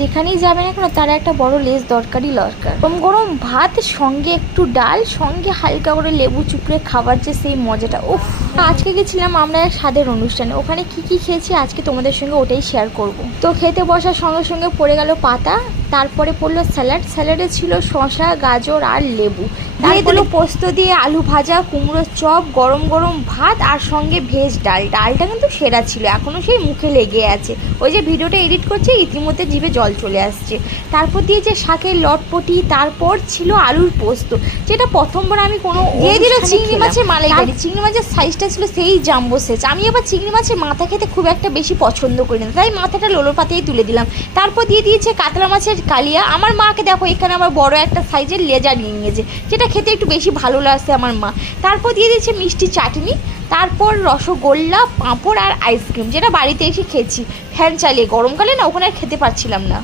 যেখানেই যাবে না কেন তারা একটা বড় লেস দরকারই দরকার। গরম গরম ভাত, সঙ্গে একটু ডাল, সঙ্গে হালকা করে লেবু চুপড়ে খাবার যে সেই মজাটা, উফ। আজকে গেছিলাম আমরা এক স্বাদের অনুষ্ঠানে, ওখানে কি কি খেয়েছি আজকে তোমাদের সঙ্গে ওটাই শেয়ার করব। তো খেতে বসার সঙ্গে সঙ্গে পড়ে গেল পাতা, তারপরে পড়লো স্যালাড, স্যালাডে ছিল শসা, গাজর আর লেবু, তারপরে পোস্ত দিয়ে আলু ভাজা, কুমড়োর চপ, গরম গরম ভাত আর সঙ্গে ভেজ ডাল। ডালটা কিন্তু সেরা ছিল, এখনও সেই মুখে লেগে আছে। ওই যে ভিডিওটা এডিট করছে ইতিমধ্যে জিভে জল চলে আসছে। তারপর দিয়েছে শাকের লটপটি, তারপর ছিল আলুর পোস্ত, যেটা প্রথমবার আমি কোনো দিয়ে দিল চিংড়ি মাছের মালাইকারি। চিংড়ি মাছের সাইজটা ছিল সেই জাম্বো সাইজ। আমি আবার চিংড়ি মাছের মাথা খেতে খুব একটা বেশি পছন্দ করি না, তাই মাথাটা লোলোর পাতেই তুলে দিলাম। তারপর দিয়ে দিয়েছে কাতলা মাছের কালিয়া। আমার মাকে দেখো এখানে আমার বড় একটা সাইজের লেজা নিয়ে নিয়েছে, যেটা খেতে একটু বেশি ভালো লাগছে আমার মা। তারপর দিয়ে দিয়েছে মিষ্টি চাটনি, তারপর রসগোল্লা, পাঁপড় আর আইসক্রিম, যেটা বাড়িতে এসে খেয়েছি ফ্যান চালিয়ে। গরমকালে না ওখানে আর খেতে পারছিলাম না।